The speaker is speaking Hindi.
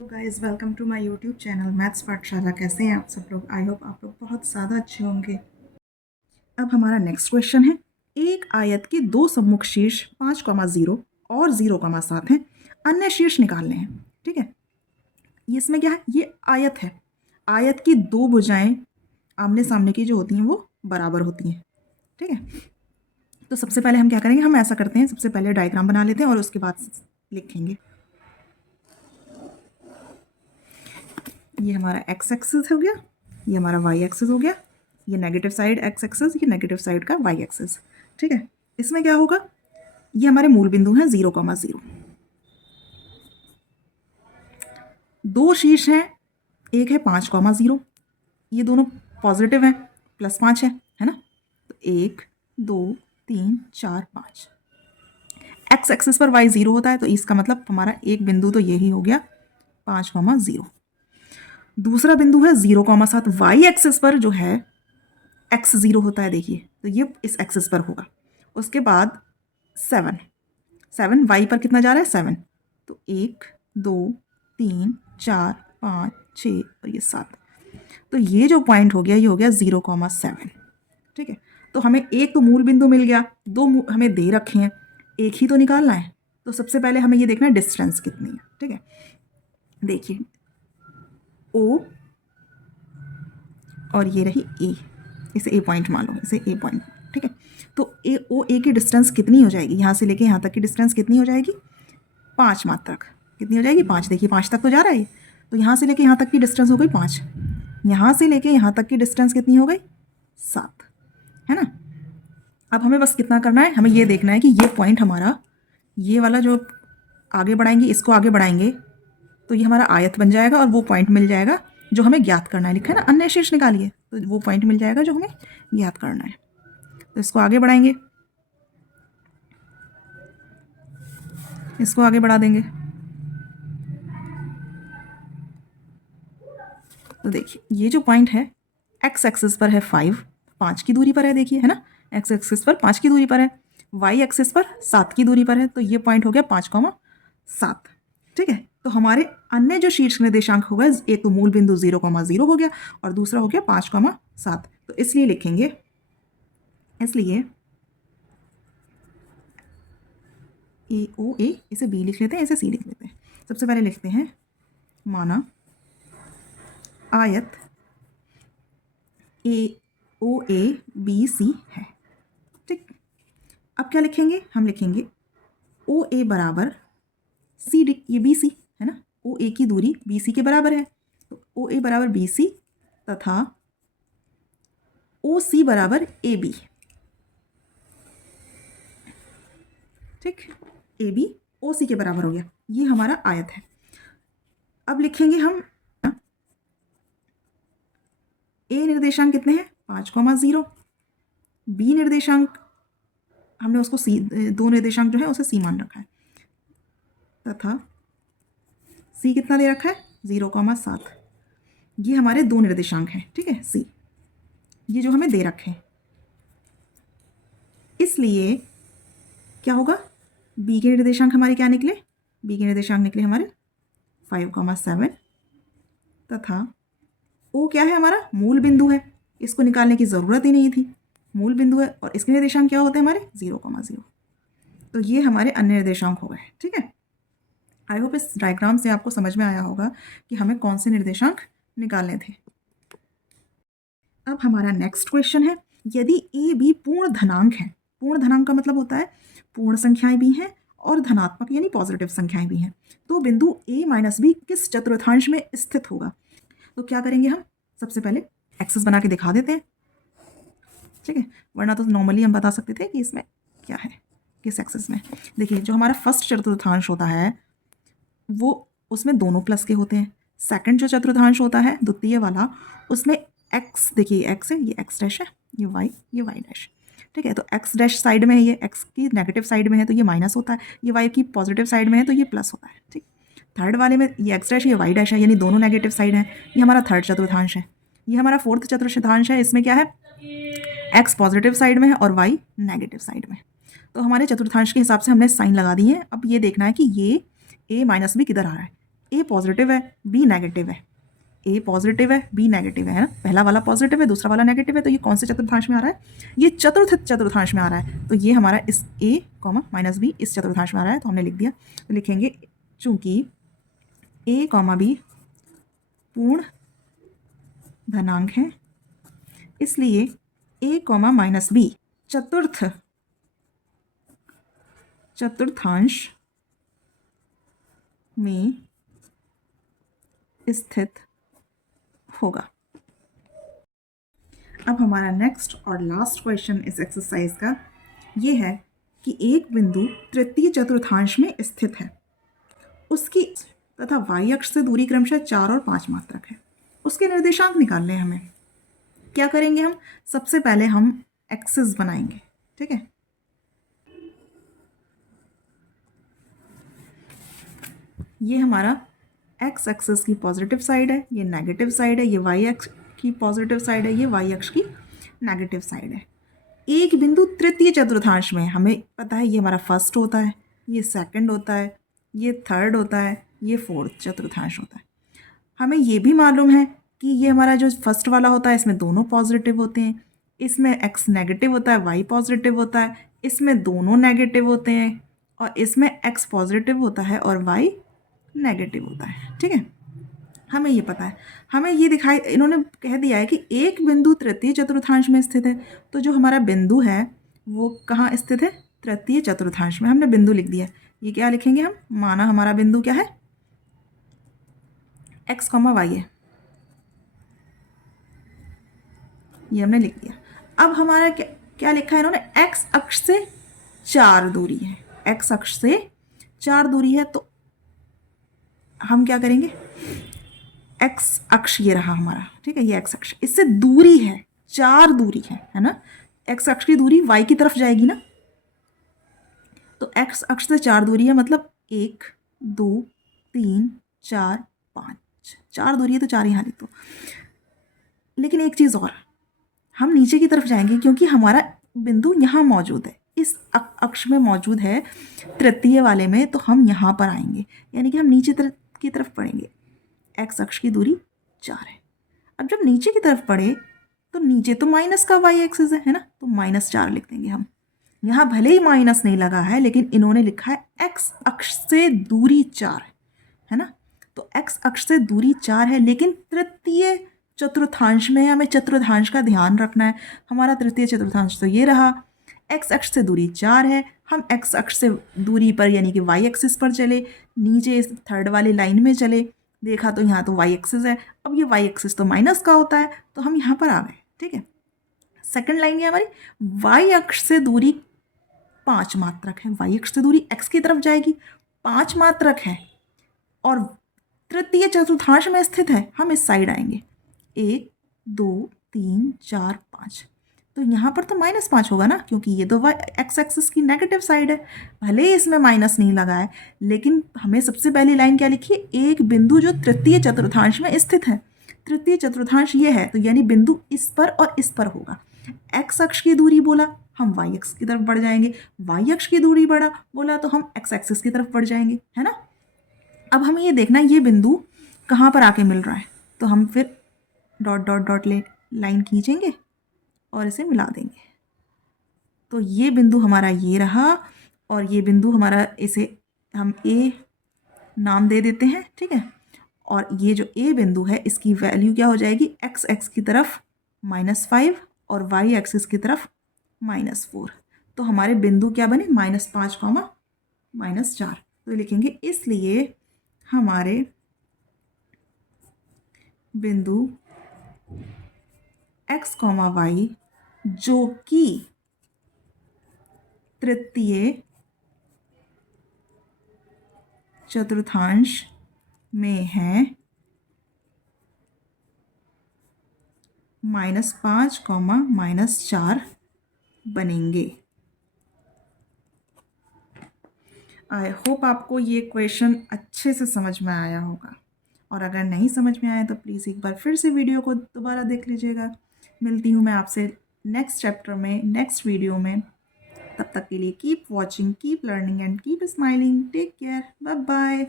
Guys welcome to my YouTube channel maths पाठशाला। कैसे हैं आप सब लोग? आई होप आप लोग बहुत ज़्यादा अच्छे होंगे। अब हमारा नेक्स्ट क्वेश्चन है, एक आयत के दो सम्मुख शीर्ष 5,0 और 0,7 हैं, अन्य शीर्ष निकालने हैं। ठीक है, ये इसमें क्या है? ये आयत है। आयत की दो भुजाएं आमने सामने की जो होती हैं वो बराबर होती हैं। ठीक है, तो सबसे पहले हम क्या करेंगे, हम ऐसा करते हैं, सबसे पहले डायग्राम बना लेते हैं और उसके बाद लिखेंगे। ये हमारा एक्स एक्सिस हो गया, ये हमारा वाई एक्सिस हो गया, ये नेगेटिव साइड एक्स एक्सिस, ये नेगेटिव साइड का वाई एक्सिस। ठीक है, इसमें क्या होगा, ये हमारे मूल बिंदु हैं 0,0। दो शीर्ष हैं, एक है 5,0, ये दोनों पॉजिटिव हैं, +5 है ना। तो 1 2 3 4 5। एक्स एक्सिस पर वाई 0 होता है, तो इसका मतलब हमारा एक बिंदु तो यही हो गया 5,0। दूसरा बिंदु है 0,7। वाई एक्सिस पर जो है एक्स 0 होता है, देखिए, तो ये इस एक्सिस पर होगा। उसके बाद 7 वाई पर कितना जा रहा है? 7। तो 1 2 3 4 5 6 और ये 7। तो ये जो पॉइंट हो गया, ये हो गया 0,7। ठीक है, तो हमें एक तो मूल बिंदु मिल गया, दो हमें दे रखे हैं, एक ही तो निकालना है। तो सबसे पहले हमें ये देखना है डिस्टेंस कितनी है। ठीक है, देखिए ओ और ये रही ए, इसे ए पॉइंट मान लो, इसे ए पॉइंट। ठीक है, तो ए की डिस्टेंस कितनी हो जाएगी? यहाँ से लेके यहाँ तक की डिस्टेंस कितनी हो जाएगी? 5 मात्रक। कितनी हो जाएगी? 5। देखिए 5 तक तो जा रहा है, तो यहाँ से लेके यहाँ तक की डिस्टेंस हो गई 5। यहाँ से लेके यहाँ तक की डिस्टेंस कितनी हो गई? 7, है ना। अब हमें बस कितना करना है, हमें ये देखना है कि ये पॉइंट हमारा, ये वाला जो आगे बढ़ाएंगे, इसको आगे बढ़ाएंगे तो ये हमारा आयत बन जाएगा और वो पॉइंट मिल जाएगा जो हमें ज्ञात करना है। लिखा है ना, अन्य शीर्ष निकालिए, तो वो पॉइंट मिल जाएगा जो हमें ज्ञात करना है। तो इसको आगे बढ़ाएंगे, इसको आगे बढ़ा देंगे। तो देखिए ये जो पॉइंट है एक्स एक्सिस पर है 5 की दूरी पर है, देखिए, है ना। एक्स एक्सिस पर 5 की दूरी पर है, वाई एक्सिस पर 7 की दूरी पर है, तो ये पॉइंट हो गया 5,7। ठीक है, तो हमारे अन्य जो शीर्ष निर्देशांक होगा, एक तो मूल बिंदु 0,0 हो गया और दूसरा हो गया 5,7। तो इसलिए लिखेंगे, इसलिए ए, इसे बी लिख लेते हैं, इसे सी लिख लेते हैं। सबसे पहले लिखते हैं, माना आयत AOABC है। ठीक, अब क्या लिखेंगे, हम लिखेंगे OA बराबर CD, ये BC है ना, OA की दूरी BC के बराबर है, तो OA बराबर BC तथा OC बराबर AB। ठीक, AB OC के बराबर हो गया, ये हमारा आयत है। अब लिखेंगे हम A निर्देशांक कितने हैं? 5,0। B निर्देशांक हमने उसको C, दो निर्देशांक जो है उसे C मान रखा है, तथा C कितना दे रखा है? 0,7। ये हमारे दो निर्देशांक हैं। ठीक है, C ये जो हमें दे रखे हैं, इसलिए क्या होगा, B के निर्देशांक हमारे क्या निकले? B के निर्देशांक निकले हमारे 5,7 तथा O क्या है? हमारा मूल बिंदु है, इसको निकालने की ज़रूरत ही नहीं थी, मूल बिंदु है, और इसके निर्देशांक क्या होते हैं हमारे? 0,0। तो ये हमारे अन्य निर्देशांक हो गए। ठीक है, आई होप इस डायग्राम से आपको समझ में आया होगा कि हमें कौन से निर्देशांक निकालने थे। अब हमारा नेक्स्ट क्वेश्चन है, यदि ए बी पूर्ण धनांक है, पूर्ण धनांक का मतलब होता है पूर्ण संख्याएं भी हैं और धनात्मक यानी पॉजिटिव संख्याएं भी हैं, तो बिंदु a माइनस बी किस चतुर्थांश में स्थित होगा? तो क्या करेंगे, हम सबसे पहले एक्सेस बना के दिखा देते हैं। ठीक है, वरना तो नॉर्मली हम बता सकते थे कि इसमें क्या है, किस एक्सेस में। देखिए जो हमारा फर्स्ट चतुर्थांश होता है वो, उसमें दोनों प्लस के होते हैं। सेकंड जो चतुर्थांश होता है, द्वितीय वाला, उसमें एक्स, देखिए एक्स है, ये एक्स डैश है, ये वाई डैश। ठीक है, तो एक्स डैश साइड में है, ये एक्स की नेगेटिव साइड में है तो ये माइनस होता है, ये वाई की पॉजिटिव साइड में है तो ये प्लस होता है। ठीक, थर्ड वाले में ये एक्स डैश, ये वाई डैश है, यानी दोनों नेगेटिव साइड हैं, ये हमारा थर्ड चतुर्थांश है। ये हमारा फोर्थ चतुर्थांश है, इसमें क्या है, एक्स पॉजिटिव साइड में है और वाई नेगेटिव साइड में। तो हमारे चतुर्थांश के हिसाब से हमने साइन लगा दिए हैं। अब ये देखना है कि ये a माइनस बी किधर आ रहा है, ए पॉजिटिव है, बी नेगेटिव है, ए पॉजिटिव है, बी नेगेटिव है ना, पहला वाला पॉजिटिव है, दूसरा वाला नेगेटिव है, तो ये कौन से चतुर्थांश में आ रहा है, ये चतुर्थ चतुर्थांश में आ रहा है। तो ये हमारा इस ए कॉमा माइनस बी इस चतुर्थांश में आ रहा है, तो हमने लिख दिया। तो लिखेंगे चूंकि ए कॉमा बी पूर्ण धनांक है, इसलिए ए कॉमा माइनस बी चतुर्थांश में स्थित होगा। अब हमारा नेक्स्ट और लास्ट क्वेश्चन इस एक्सरसाइज का ये है कि एक बिंदु तृतीय चतुर्थांश में स्थित है, उसकी तथा y अक्ष से दूरी क्रमशः 4 और 5 मात्रक है, उसके निर्देशांक निकालने हैं हमें। क्या करेंगे हम, सबसे पहले हम एक्सिस बनाएंगे, ठीक है। ये हमारा एक्स एक्सिस की पॉजिटिव साइड है, ये नेगेटिव साइड है, ये वाई एक्स की पॉजिटिव साइड है, ये वाई अक्ष की नेगेटिव साइड है। एक बिंदु तृतीय चतुर्थांश में, हमें पता है ये हमारा फर्स्ट होता है, ये सेकंड होता है, ये थर्ड होता है, ये फोर्थ चतुर्थांश होता है। हमें ये भी मालूम है कि ये हमारा जो फर्स्ट वाला होता है इसमें दोनों पॉजिटिव होते हैं, इसमें एक्स नेगेटिव होता है, वाई पॉजिटिव होता है, इसमें दोनों नेगेटिव होते हैं, और इसमें एक्स पॉजिटिव होता है और वाई नेगेटिव होता है, ठीक है। हमें ये पता है, हमें ये दिखाई, इन्होंने कह दिया है कि एक बिंदु तृतीय चतुर्थांश में स्थित है, तो जो हमारा बिंदु है वो कहाँ स्थित है, तृतीय चतुर्थांश में। हमने बिंदु लिख दिया, ये क्या लिखेंगे हम, माना हमारा बिंदु क्या है, एक्स कॉमा वाई है, ये हमने लिख दिया। अब हमारा क्या क्या लिखा है इन्होंने, एक्स अक्ष से 4 दूरी है, एक्स अक्ष से 4 दूरी है, तो हम क्या करेंगे, एक्स अक्ष ये रहा हमारा, ठीक है, ये एक्स अक्ष, इससे दूरी है 4 दूरी है ना, एक्स अक्ष की दूरी वाई की तरफ जाएगी ना, तो एक्स अक्ष से 4 दूरी है, मतलब 1 2 3 4 5, 4 दूरी है तो 4 यहाँ लिख दो। लेकिन एक चीज़ और, हम नीचे की तरफ जाएंगे क्योंकि हमारा बिंदु यहाँ मौजूद है, इस अक्ष में मौजूद है तृतीय वाले में, तो हम यहाँ पर आएंगे, यानी कि हम नीचे की तरफ पढ़ेंगे। एक्स अक्ष की दूरी 4 है। अब जब नीचे की तरफ पढ़े तो नीचे तो माइनस का वाई एक्सिस है ना, तो -4 लिख देंगे हम। यहाँ भले ही माइनस नहीं लगा है, लेकिन इन्होंने लिखा है एक्स अक्ष से दूरी 4 है ना, तो एक्स अक्ष से दूरी 4 है, लेकिन तृतीय चतुर्थांश में हमें चतुर्थांश का ध्यान रखना है। हमारा तृतीय चतुर्थांश तो ये रहा, एक्स अक्ष से दूरी 4 है, हम एक्स अक्ष से दूरी पर यानी कि वाई एक्सिस पर चले, नीचे इस थर्ड वाली लाइन में चले, देखा तो यहाँ तो वाई एक्सिस है, अब ये वाई एक्सिस तो माइनस का होता है, तो हम यहाँ पर आ गए, ठीक है। सेकंड लाइन है हमारी, वाई अक्ष से दूरी 5 मात्रक है, वाई अक्ष से दूरी एक्स की तरफ जाएगी, 5 मात्रक है, और तृतीय चतुर्थांश में स्थित है, हम इस साइड आएंगे, 1 2 3 4 5, तो यहाँ पर तो -5 होगा ना, क्योंकि ये तो एक्स एक्सिस की नेगेटिव साइड है, भले ही इसमें माइनस नहीं लगा है, लेकिन हमें सबसे पहली लाइन क्या लिखी है, एक बिंदु जो तृतीय चतुर्थांश में स्थित है, तृतीय चतुर्थांश ये है, तो यानी बिंदु इस पर और इस पर होगा। एक्स अक्ष की दूरी बोला, हम वाई अक्ष की तरफ बढ़ जाएंगे, वाई अक्ष की दूरी बढ़ा बोला तो हम एक्स एक्सिस की तरफ बढ़ जाएंगे, है ना। अब हमें ये देखना है ये बिंदु कहाँ पर आके मिल रहा है, तो हम फिर डॉट डॉट डॉट लाइन खींचेंगे और इसे मिला देंगे, तो ये बिंदु हमारा ये रहा, और ये बिंदु हमारा, इसे हम ए नाम दे देते हैं, ठीक है। और ये जो ए बिंदु है इसकी वैल्यू क्या हो जाएगी, एक्स एक्स की तरफ -5 और वाई एक्सिस की तरफ -4, तो हमारे बिंदु क्या बने, -5 कॉमा -4, तो लिखेंगे इसलिए हमारे बिंदु एक्स कॉमा वाई जो कि तृतीय चतुर्थांश में है, -5 कॉमा -4 बनेंगे। आई होप आपको ये क्वेश्चन अच्छे से समझ में आया होगा, और अगर नहीं समझ में आया तो प्लीज़ एक बार फिर से वीडियो को दोबारा देख लीजिएगा। मिलती हूँ मैं आपसे नेक्स्ट चैप्टर में, नेक्स्ट वीडियो में। तब तक के लिए keep watching, keep learning and keep smiling. Take care, bye bye.